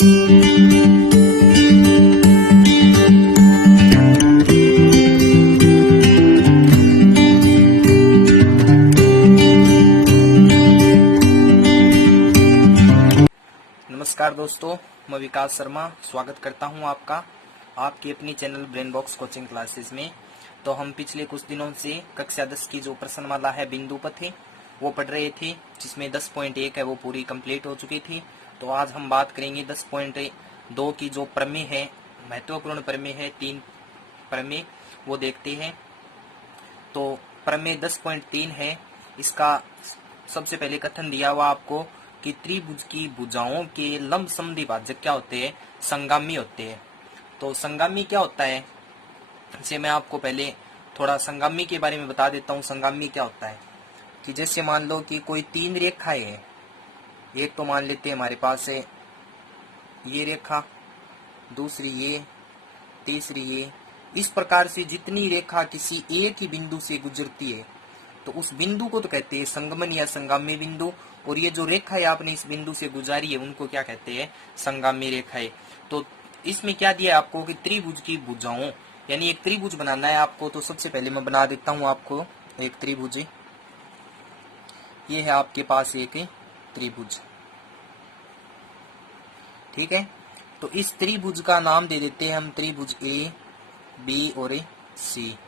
नमस्कार दोस्तों, मैं विकास शर्मा स्वागत करता हूं आपका आपकी अपनी channel brain box coaching classes में। तो हम पिछले कुछ दिनों से कक्षा 10 की जो प्रश्नमाला है बिंदु पथ है वो पढ़ रहे थे, जिसमें 10.1 है वो पूरी कंप्लीट हो चुकी थी। तो आज हम बात करेंगे 10.2 की जो प्रमेय है, महत्वपूर्ण प्रमेय है, 3 प्रमेय वो देखते हैं। तो प्रमेय 10.3 है, इसका सबसे पहले कथन दिया हुआ आपको कि त्रिभुज की भुजाओं के लंब समद्विभाजक क्या होते हैं, संगामी होते हैं। तो संगामी क्या होता है, इसे मैं आपको पहले थोड़ा संगामी के बारे में बता देता हूँ। संगामी क्या होता है कि जैसे मान लो कि कोई 3 रेखाएं हैं, एक तो मान लेते हैं हमारे पास है ये रेखा, दूसरी ये, तीसरी ये। इस प्रकार से जितनी रेखा किसी एक ही बिंदु से गुजरती है तो उस बिंदु को तो कहते हैं संगमन या संगामी बिंदु, और ये जो रेखा है आपने इस बिंदु से गुजारी है उनको क्या कहते हैं, संगामी रेखाएं। तो इसमें क्या दिया है आपको कि त्रिभुज की भुजाओं, यानी एक त्रिभुज बनाना है आपको। तो सबसे पहले मैं बना देता हूं आपको एक त्रिभुज। ये है आपके पास एक त्रिभुज, ठीक है। तो इस त्रिभुज का नाम दे देते हैं हम त्रिभुज ए, बी और सी।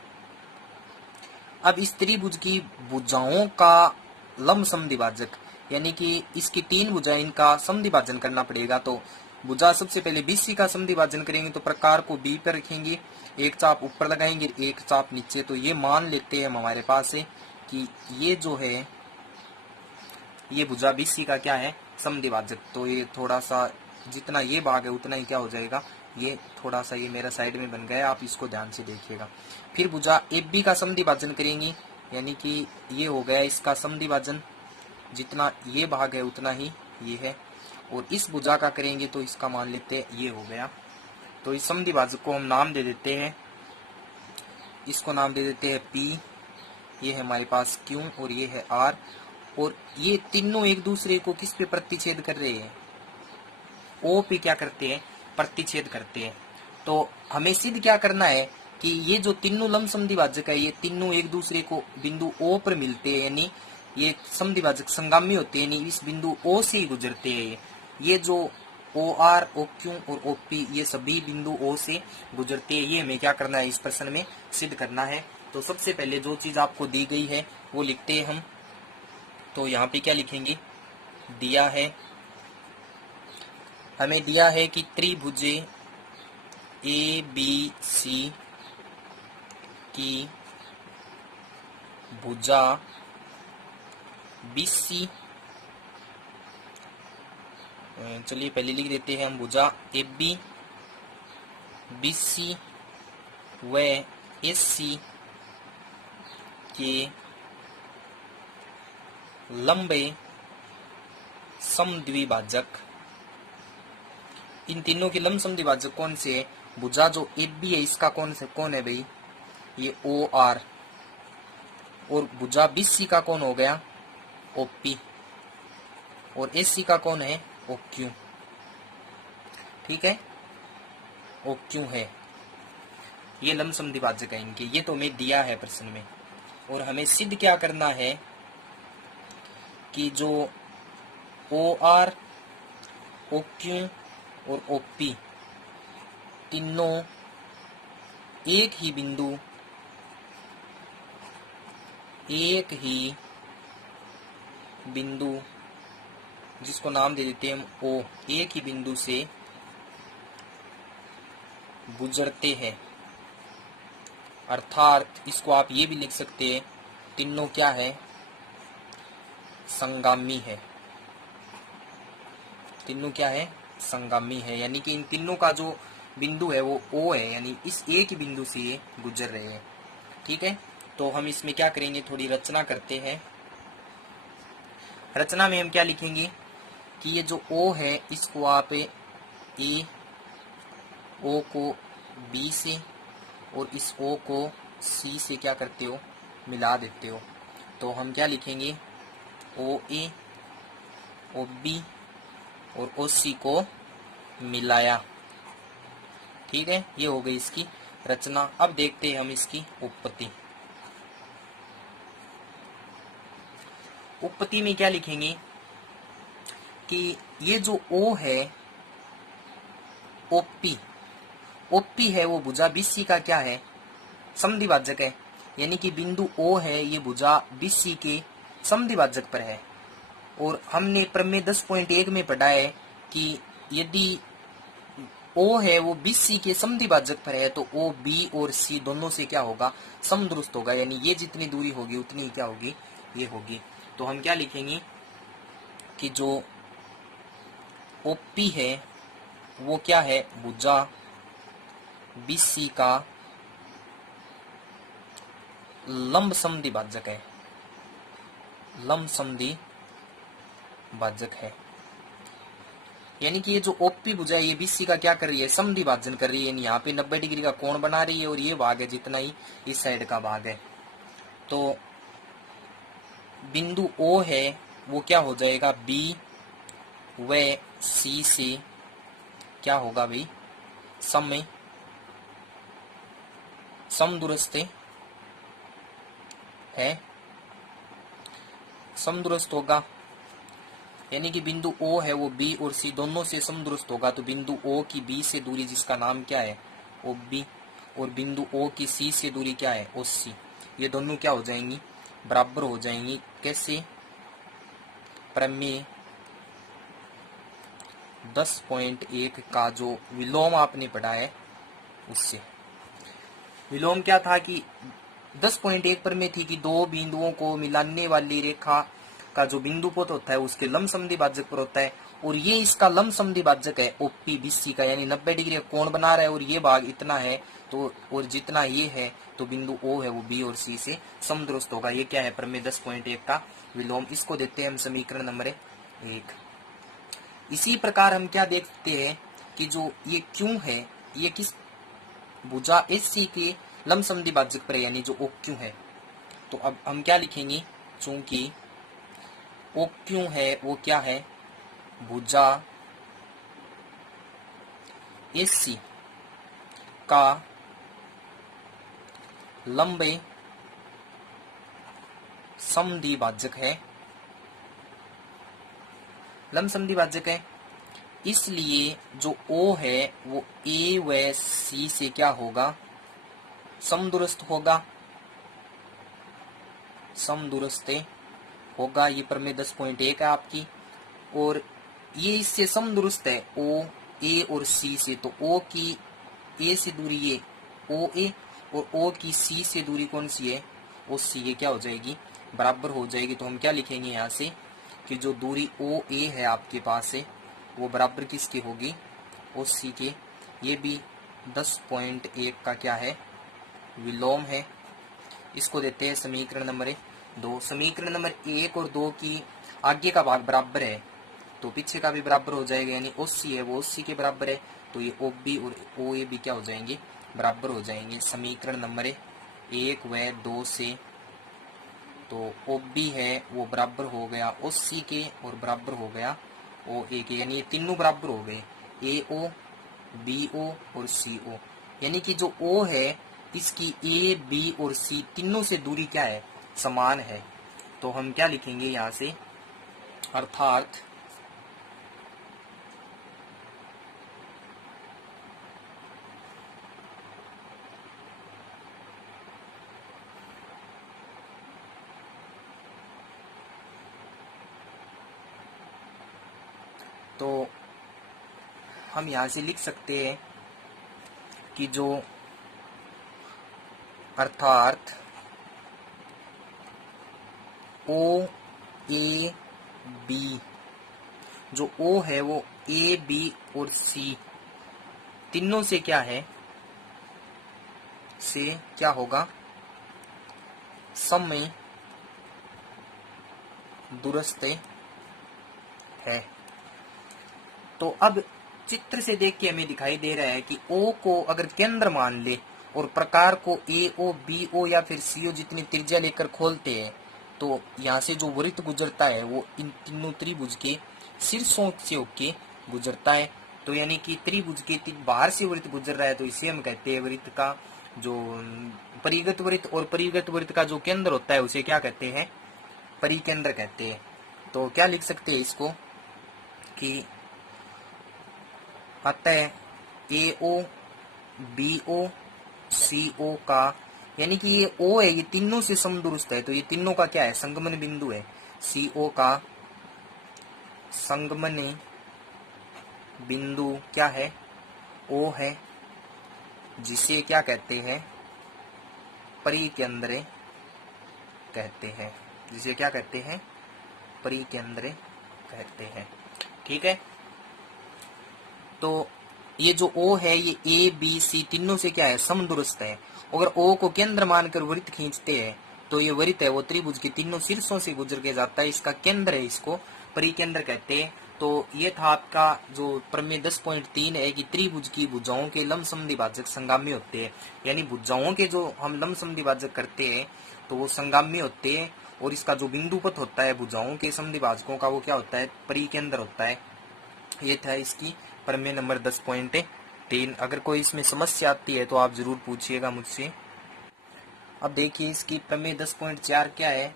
अब इस त्रिभुज की भुजाओं का लंब समद्विभाजक, यानी कि इसकी 3 भुजाएं, इनका समद्विभाजन करना पड़ेगा। तो भुजा सबसे पहले बीसी का समद्विभाजन करेंगे तो प्रकार को बी पर रखेंगे, एक चाप ऊपर लगाएंगे, एक चाप नीचे। तो ये मान लेते हैं हम हमारे पास है कि ये जो है ये भुजा बीसी का क्या है, समद्विभाजक। तो ये थोड़ा सा जितना ये भाग है उतना ही क्या हो जाएगा, ये थोड़ा सा ये मेरा साइड में बन गया, आप इसको ध्यान से देखिएगा। फिर भुजा एफ बी का समद्विभाजन करेंगे, यानी कि ये हो गया इसका समद्विभाजन, जितना ये भाग है उतना ही ये है। और इस भुजा का करेंगे तो इसका मान लेते हैं ये हो गया। तो इस समद्विभाजक को हम नाम दे देते हैं, इसको नाम दे देते हैं पी, ये है हमारे पास क्यू और ये है आर। और ये तीनों एक दूसरे को किस पे प्रतिच्छेद कर रहे हैं, ओ पे क्या करते हैं, प्रतिच्छेद करते हैं। तो हमें सिद्ध क्या करना है कि ये जो तीनों लंब समद्विभाजक है ये तीनों एक दूसरे को बिंदु ओ पर मिलते हैं, यानी ये समद्विभाजक संगामी होते हैं, यानी इस बिंदु ओ से ही गुजरते हैं। ये जो ओ आर, ओ क्यू और ओ पी ये सभी बिंदु ओ से गुजरते हैं। ये हमें क्या करना है, इस प्रश्न में सिद्ध करना है। तो सबसे पहले जो चीज आपको दी गई है वो लिखते हैं हम। तो यहाँ पे क्या लिखेंगे, दिया है, हमें दिया है कि त्रिभुजे ए बी सी की भुजा बीसी, चलिए पहले लिख देते हैं हम, भुजा ए बी, बी सी व एस सी के लंबे समद्विभाजक। इन तीनों के लंब समद्विभाजक कौन से है, भुजा जो ए बी है इसका कौन है भाई, ये ओ आर। और भुजा बी सी का कौन हो गया, ओ पी। और एस सी का कौन है, ओ क्यू, ठीक है, ओ क्यू है। ये लंब समद्विभाजक है इनके, ये तो हमें दिया है प्रश्न में। और हमें सिद्ध क्या करना है कि जो ओ आर, ओ क्यू और ओ पी तीनों एक ही बिंदु जिसको नाम दे देते हैं हम ओ, एक ही बिंदु से गुजरते हैं। अर्थात इसको आप ये भी लिख सकते हैं, तीनों क्या है, संगामी है। तीनों क्या है, संगामी है, यानी कि इन तीनों का जो बिंदु है वो ओ है, यानी इस एक ही बिंदु से ये गुजर रहे हैं, ठीक है। तो हम इसमें क्या करेंगे, थोड़ी रचना करते हैं। रचना में हम क्या लिखेंगे कि ये जो ओ है इसको आप ए, ओ को बी से और इस ओ को सी से क्या करते हो, मिला देते हो। तो हम क्या लिखेंगे, ओ ए, ओ बी और ओ सी को मिलाया। ठीक है, ये हो गई इसकी रचना। अब देखते हैं हम इसकी उत्पत्ति। उत्पत्ति में क्या लिखेंगे कि ये जो ओ है, ओपी, ओपी है वो भुजा बीसी का क्या है, समद्विभाजक है। यानी कि बिंदु ओ है, ये भुजा बीसी के समद्विभाजक पर है। और हमने प्रमेय 10.1 में पढ़ा है कि यदि ओ है वो बीसी के समद्विभाजक पर है तो ओ बी और सी दोनों से क्या होगा, समदुरुस्त होगा। यानी ये जितनी दूरी होगी उतनी क्या होगी, ये होगी। तो हम क्या लिखेंगे कि जो ओपी है वो क्या है, भुजा बीसी का लंब समद्विभाजक है, लंब समद्विभाजक है। यानी कि ये जो ओपी भुजा है ये बीसी का क्या कर रही है, समद्विभाजन कर रही है। यानी यहाँ पे 90 डिग्री का कोण बना रही है और ये भाग है जितना ही इस साइड का भाग है। तो बिंदु ओ है वो क्या हो जाएगा, बी व सी से क्या होगा भाई, समदूरस्थ है, समदूरस्थ होगा। यानी कि बिंदु ओ है वो बी और सी दोनों से समदूरस्थ होगा। तो बिंदु ओ की बी से दूरी जिसका नाम क्या है, ओ बी, और बिंदु ओ की सी से दूरी क्या है, ओ सी। ये दोनों क्या हो जाएंगी, बराबर हो जाएंगी। कैसे, प्रमेय 10.1 का जो विलोम आपने पढ़ा है उससे। विलोम क्या था कि 10.1 पर में थी कि दो बिंदुओं को मिलाने वाली रेखा का जो बिंदु पथ होता है उसके लंब समद्विभाजक पर होता है, और ये इसका लंब समद्विभाजक है ओपी बीसी का, यानी 90 डिग्री का कोण बना रहा है और ये भाग इतना है तो, और जितना ये है तो बिंदु ओ है वो बी और सी से समदुरुस्त होगा। ये क्या है, प्रमेय 10.1 का विलोम। इसको देते हैं हम समीकरण नंबर 1। इसी प्रकार हम क्या देखते हैं कि जो ये क्यों है, ये किस भुजा एस सी के लंब समद्विभाजक पर है, यानी जो ओ क्यों है। तो अब हम क्या लिखेंगे, चूंकि ओ क्यों है वो क्या है, भुजा एस सी का लंब समद्विभाजक है, लंब समद्विभाजक है। इसलिए जो ओ है वो ए व सी से क्या होगा, समदूरस्थ होगा, समदूरस्थ होगा। ये प्रमेय 10.1 है आपकी। और ये इससे समदूरस्थ है ओ ए और सी से। तो ओ की ए से दूरी ये ओ ए, और ओ की सी से दूरी कौन सी है, ओ सी। ये क्या हो जाएगी, बराबर हो जाएगी। तो हम क्या लिखेंगे यहाँ से कि जो दूरी ओ ए है आपके पास है वो बराबर किसकी होगी, ओ सी के। ये भी 10.1 का क्या है, विलोम है। इसको देते हैं समीकरण नंबर 2। समीकरण नंबर 1 और 2 की आगे का भाग बराबर है तो पीछे का भी बराबर हो जाएगा, यानी ओ सी है वो ओ सी के बराबर है। तो ये ओ बी और ओ ए भी क्या हो जाएंगे, बराबर हो जाएंगे समीकरण नंबर 1 व 2 से। तो ओ बी है वो बराबर हो गया ओ सी के और बराबर हो गया ओ ए के, यानी ये तीनों बराबर हो गए, ए ओ बी ओ और सी ओ। यानी कि जो ओ है इसकी ए बी और सी तीनों से दूरी क्या है, समान है। तो हम क्या लिखेंगे यहाँ से, अर्थात तो हम यहाँ से लिख सकते हैं कि जो अर्थात ओ ए बी, जो ओ है वो ए बी और सी तीनों से क्या है, से क्या होगा, समय दूरस्थ है। तो अब चित्र से देख के हमें दिखाई दे रहा है कि ओ को अगर केंद्र मान ले और प्रकार को ए ओ बी ओ या फिर सी ओ जितनी त्रिज्या लेकर खोलते हैं तो यहाँ से जो वृत्त गुजरता है वो इन तीनों त्रिभुज के शीर्षों से होके गुजरता है। तो यानी कि त्रिभुज के बाहर से वृत्त गुजर रहा है तो इसे हम कहते हैं वृत्त का जो परिगत वृत्त, और परिगत वृत्त का जो केंद्र होता है उसे क्या कहते हैं, परिकेंद्र कहते हैं। तो क्या लिख सकते हैं इसको कि अतः AO BO CO का, यानी कि ये O है ये तीनों से समदूरस्थ है, तो ये तीनों का क्या है, संगमन बिंदु है। CO का संगमन बिंदु क्या है, O है, जिसे क्या कहते हैं, परिकेंद्र कहते हैं, जिसे क्या कहते हैं, परिकेंद्र कहते हैं। ठीक है, तो ये जो O है ये ABC तीनों से क्या है, समदूरस्थ है। अगर O को केंद्र मानकर वृत्त खींचते हैं तो ये वृत्त है वो त्रिभुज के तीनों शीर्षों से गुजर के जाता है, इसका केंद्र है, इसको परिकेंद्र कहते हैं। तो ये था आपका जो प्रमेय 10.3 है कि त्रिभुज की भुजाओं के लंब समद्विभाजक संगामी होते हैं, यानी भुजाओं के जो हम लंब समद्विभाजक करते हैं तो वो संगामी होते हैं, और इसका जो बिंदुपथ होता है भुजाओं के समद्विभाजकों का वो क्या होता है, परिकेंद्र होता है। ये था इसकी प्रमेय नंबर 10.3। अगर कोई इसमें समस्या आती है तो आप जरूर पूछिएगा मुझसे। अब देखिए इसकी प्रमेय 10.4 क्या है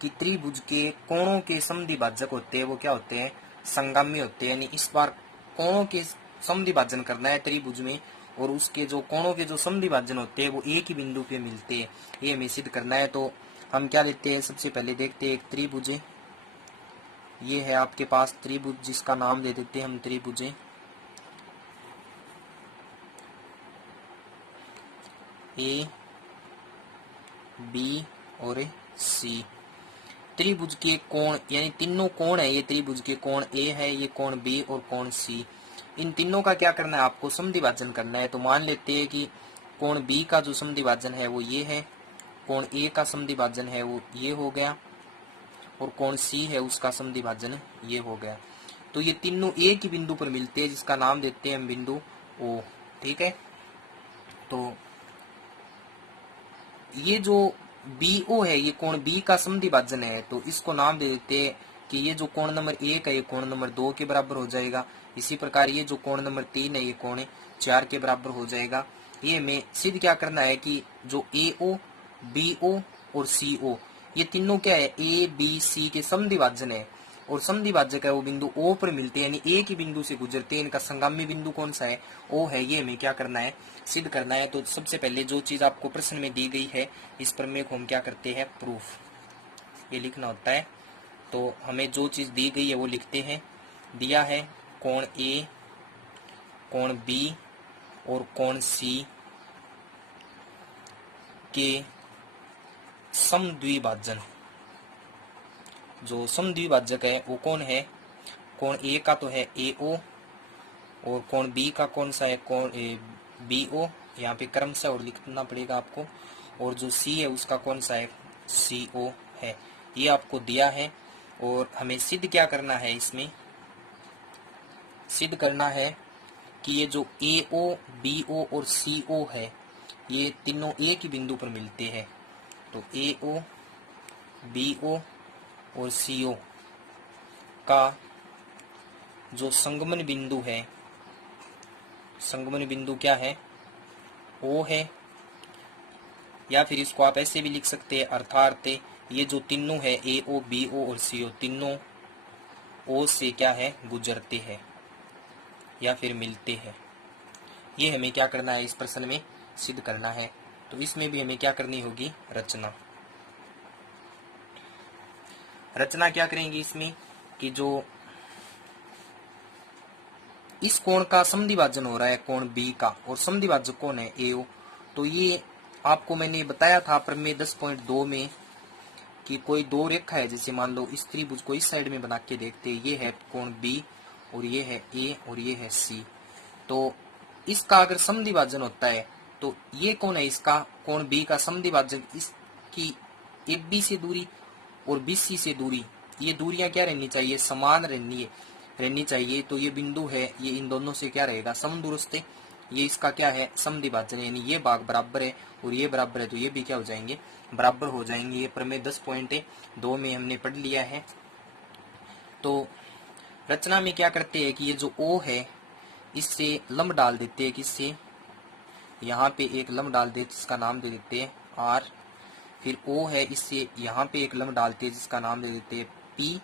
कि त्रिभुज के कोणों के समद्विभाजक होते हैं वो क्या होते हैं, संगामी होते हैं। यानी इस बार कोणों के समद्विभाजन करना है त्रिभुज में, और उसके जो कोणों के जो समद्विभाजन होते हैं वो एक ही बिंदु पे मिलते हैं, ये हमें सिद्ध करना है। तो हम क्या लेते हैं, सबसे पहले देखते हैं एक त्रिभुज, ये है आपके पास त्रिभुज जिसका नाम दे देते हैं हम त्रिभुज A B और C। त्रिभुज के कोण यानी तीनों कोण है, ये त्रिभुज के कोण A है, ये कोण B और कोण C, इन तीनों का क्या करना है, आपको समद्विभाजन करना है। तो मान लेते हैं कि कोण B का जो समद्विभाजन है वो ये है, कोण A का समद्विभाजन है वो ये हो गया, और कोण C है उसका समद्विभाजन ये हो गया। तो ये तीनों एक ही बिंदु पर मिलते हैं जिसका नाम देते हैं हम बिंदु O। ठीक है, तो ये जो BO है ये कोण B का समद्विभाजन है, तो इसको नाम दे देते हैं कि ये जो कोण नंबर 1 है ये कोण नंबर 2 के बराबर हो जाएगा। इसी प्रकार ये जो कोण नंबर 3 है ये कोण 4 के बराबर हो जाएगा। ये हमें सिद्ध क्या करना है कि जो AO BO और CO ये तीनों क्या है, ABC के समद्विभाजन है, और समद्विभाजक है वो बिंदु O पर मिलते हैं, यानी एक ही बिंदु से गुजरते हैं। इनका संगामी बिंदु कौन सा है, O है, ये हमें क्या करना है, सिद्ध करना है। तो सबसे पहले जो चीज आपको प्रश्न में दी गई है इस प्रमेय को हम क्या करते हैं, प्रूफ, ये लिखना होता है। तो हमें जो चीज दी गई है वो लिखते हैं। दिया है कोण A, कोण B और कोण C के समद्विभाजन, जो समद्विभाजक है वो कौन है, कोण A का तो है AO, और कोण B का कौन सा है, कोण BO, यहाँ पे क्रमशः और लिखना पड़ेगा आपको, और जो C है उसका कौन सा है, CO है। ये आपको दिया है, और हमें सिद्ध क्या करना है, इसमें सिद्ध करना है कि ये जो AO BO और CO है ये तीनों एक ही बिंदु पर मिलते हैं। तो AO BO और CO का जो संगमन बिंदु है, संगमन बिंदु क्या है, O है, या फिर इसको आप ऐसे भी लिख सकते हैं, अर्थात ये जो तीनों है AO BO और CO तीनों O से क्या है, गुजरते हैं या फिर मिलते हैं। ये हमें क्या करना है, इस प्रश्न में सिद्ध करना है। तो इसमें भी हमें क्या करनी होगी, रचना। रचना क्या करेंगे इसमें कि जो इस कोण का समद्विभाजन हो रहा है कोण B का, और समद्विभाजक कौन है, AO। तो ये आपको मैंने बताया था प्रमेय 10.2 में कि कोई दो रेखा है, जैसे मान लो इस त्रिभुज को इस साइड में बना के देखते हैं, ये है कोण B और ये है A और ये है C। तो इसका अगर समद्विभाजन होता है तो ये कौन है, इसका कोण B का समद्विभाजक, इसकी AB से दूरी और BC से दूरी, ये दूरियां क्या रहनी चाहिए, समान रहनी चाहिए। तो ये बिंदु है ये इन दोनों से क्या रहेगा, समदूरस्थ। ये इसका क्या है, समद्विभाजन, यानी ये भाग बराबर है और ये बराबर है, तो ये भी क्या हो जाएंगे, बराबर हो जाएंगे। ये प्रमेय 10.2 में हमने पढ़ लिया है। तो रचना में क्या करते हैं कि ये जो O है इससे लंब डाल देते हैं, किससे, यहाँ पे एक लंब डाल दे जिसका नाम दे देते हैं R। फिर O है, इससे यहाँ पे एक लंब डालते हैं जिसका नाम दे देते हैं P,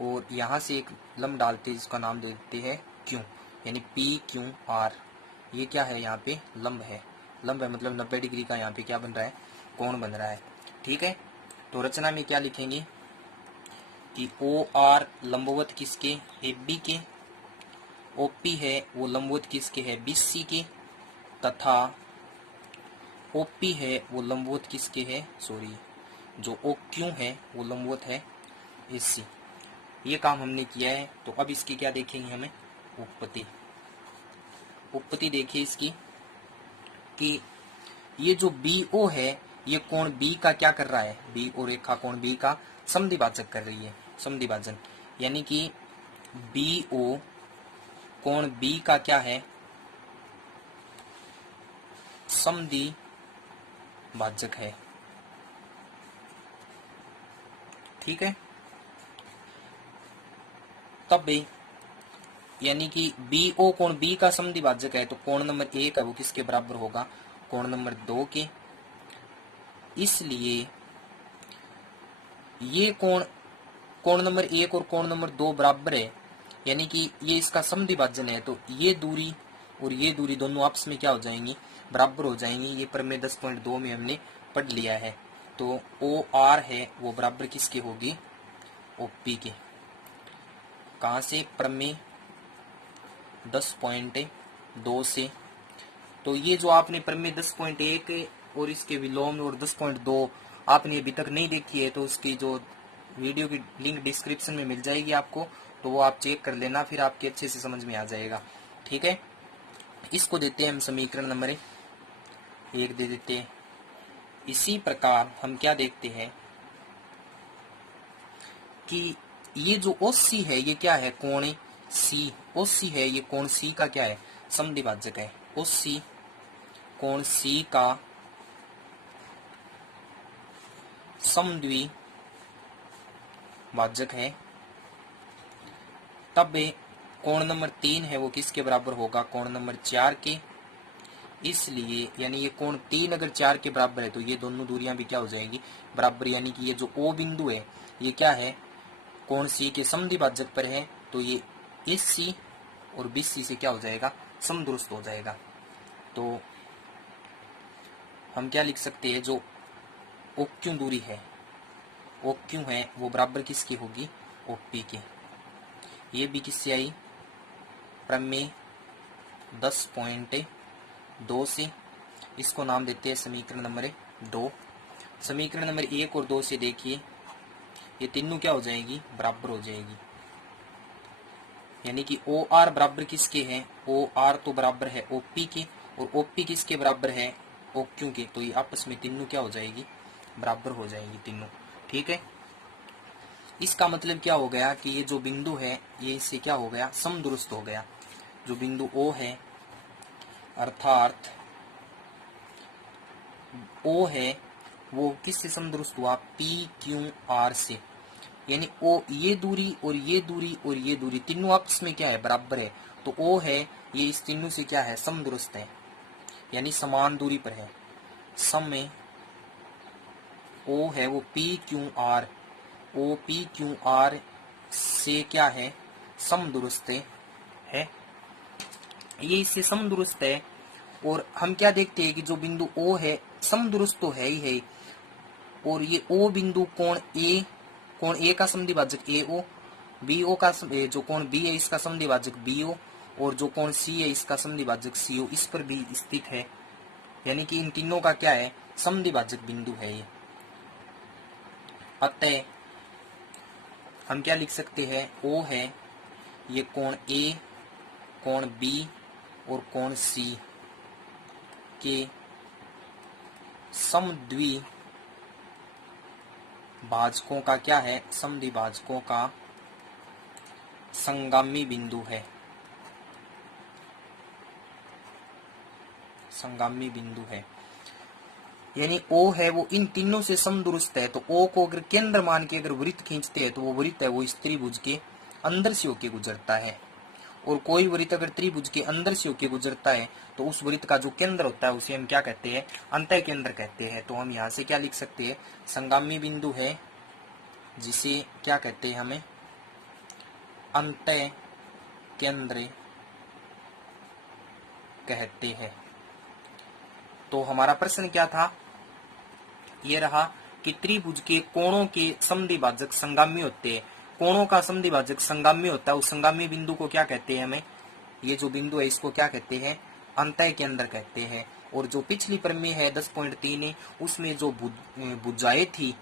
और यहाँ से एक लंब डालते हैं जिसका नाम दे देते हैं Q, यानी PQR। ये क्या है, यहाँ पे लंब है। लंब है मतलब 90 डिग्री का यहाँ पे क्या बन रहा है, कोण बन रहा है। ठीक है, तो रचना में क्या लिखेंगे कि OR लंबवत किसके, AB के, OP है वो लंबवत किसके है, BC के, तथा OP है वो लंबवत किसके है, जो OQ है वो लंबवत है AC। ये काम हमने किया है। तो अब इसकी क्या देखेंगे हमें, उपपत्ति। उपपत्ति देखिए इसकी कि ये जो BO है ये कोण B का क्या कर रहा है, BO रेखा कोण B का समद्विभाजक कर रही है, समद्विभाजन, यानी कि BO कोण B का क्या है, समद्विभाजक है। ठीक है, तब यानी कि BO कोण B का समद्विभाजक है, तो कोण नंबर 1 है वो किसके बराबर होगा, कोण नंबर 2 के। इसलिए ये कोण नंबर 1 और कोण नंबर 2 बराबर है, यानी कि ये इसका समद्विभाजन है, तो ये दूरी और ये दूरी दोनों आपस में क्या हो जाएंगी, बराबर हो जाएंगी। ये प्रमेय 10.2 में हमने पढ़ लिया है। तो OR है वो बराबर किसके होगी, OP के। कहाँ से, प्रमेय 10.2 से। तो ये जो आपने प्रमेय 10.1 और इसके विलोम और 10.2 आपने अभी तक नहीं देखी है, तो उसकी जो वीडियो की लिंक डिस्क्रिप्शन में मिल जाएगी आपको, तो वो आप चेक कर लेना, फिर आपके अच्छे से समझ में आ जाएगा। ठीक है, इसको देते हैं हम समीकरण नंबर 1 दे देते हैं। इसी प्रकार हम क्या देखते हैं कि ये जो OC है ये क्या है, कोण C, OC है ये कोण C का क्या है, समद्विभाजक है। OC कोण C का समद्विभाजक है। तब कोण नंबर 3 है वो किसके बराबर होगा, कोण नंबर 4 के। इसलिए यानी ये कोण 3 अगर 4 के बराबर है तो ये दोनों दूरियां भी क्या हो जाएंगी, बराबर, यानी कि ये जो O बिंदु है ये क्या है, कोण C के समद्विभाजक पर है, तो ये AC और BC से क्या हो जाएगा, समदुरुस्त हो जाएगा। तो हम क्या लिख सकते हैं, जो OQ दूरी है, OQ है वो बराबर किसकी होगी, OP के। ये भी किससे आई, प्रमेय 10.2 से। इसको नाम देते हैं समीकरण नंबर 2। समीकरण नंबर 1 और 2 से देखिए ये तीनों क्या हो जाएगी, बराबर हो जाएगी, यानी कि OR बराबर किसके हैं, OR तो बराबर है OP के, और OP किसके बराबर है, OQ के। तो ये आपस में तीनों क्या हो जाएगी, बराबर हो जाएंगी तीनों। ठीक है, इसका मतलब क्या हो गया कि ये जो बिंदु है ये इससे क्या हो गया, समदुरुस्त हो गया। जो बिंदु O है, अर्थात O है वो किससे समदुरुस्त हुआ, PQR से। यानी O ये दूरी और ये दूरी और ये दूरी तीनों आपस में क्या है, बराबर है। तो O है ये इस तीनों से क्या है, समदुरुस्त है, यानी समान दूरी पर है। सम में O है वो PQR, O PQR से क्या है, समदुरुस्त है। ये इससे समदुरुस्त है। और हम क्या देखते हैं कि जो बिंदु O है समदुरुस्त तो है ही है, और ये O बिंदु कोण A का समद्विभाजक AO, BO का जो कोण B है इसका समद्विभाजक BO, और जो कोण C है इसका समद्विभाजक CO इस पर भी स्थित है, यानी कि इन तीनों का क्या है, समद्विभाजक बिंदु है ये। अतः हम क्या लिख सकते हैं, O है ये कोण A, कोण B और कोण C के समद्विभाजकों का क्या है, समद्विभाजकों का संगामी बिंदु है, संगामी बिंदु है। यानी O है वो इन तीनों से समदुरुस्त है। तो O को अगर केंद्र मान के अगर वृत्त खींचते हैं तो वो वृत्त है वो इस त्रिभुज के अंदर से होके गुजरता है। और कोई वृत्त अगर त्रिभुज के अंदर से होकर गुजरता है तो उस वृत्त का जो केंद्र होता है उसे हम क्या कहते हैं, अंतः केंद्र कहते हैं। तो हम यहाँ से क्या लिख सकते हैं, संगामी बिंदु है जिसे क्या कहते हैं, हमें अंतः केंद्र कहते हैं। तो हमारा प्रश्न क्या था, ये रहा कि त्रिभुज के कोणों के समद्विभाजक संगामी होते हैं। कोणों का समद्विभाजक संगामी होता है, उस संगामी बिंदु को क्या कहते हैं, हमें ये जो बिंदु है इसको क्या कहते हैं, अंतः केंद्र कहते हैं। और जो पिछली प्रमेय है 10.3 उसमें जो भुजाएं थी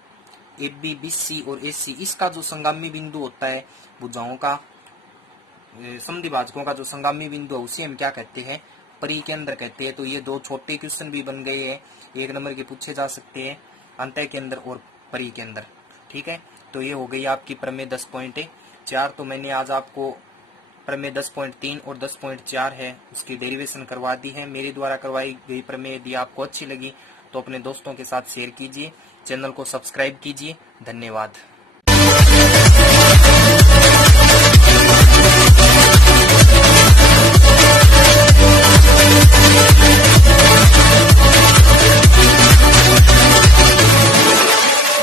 AB, BC और AC, इसका जो संगामी बिंदु होता है, भुजाओं का समद्विभाजकों का जो संगामी बिंदु है उसे हम क्या कहते हैं, परिकेंद्र कहते हैं। तो ये दो छोटे क्वेश्चन भी बन गए हैं, 1 नंबर के पूछे जा सकते हैं, अंतः केंद्र और परिकेंद्र। ठीक है, तो ये हो गई आपकी प्रमेय 10.4। तो मैंने आज आपको प्रमेय 10.3 और 10.4 है उसकी डेरिवेशन करवा दी है। मेरे द्वारा करवाई गई प्रमेय यदि आपको अच्छी लगी तो अपने दोस्तों के साथ शेयर कीजिए, चैनल को सब्सक्राइब कीजिए। धन्यवाद।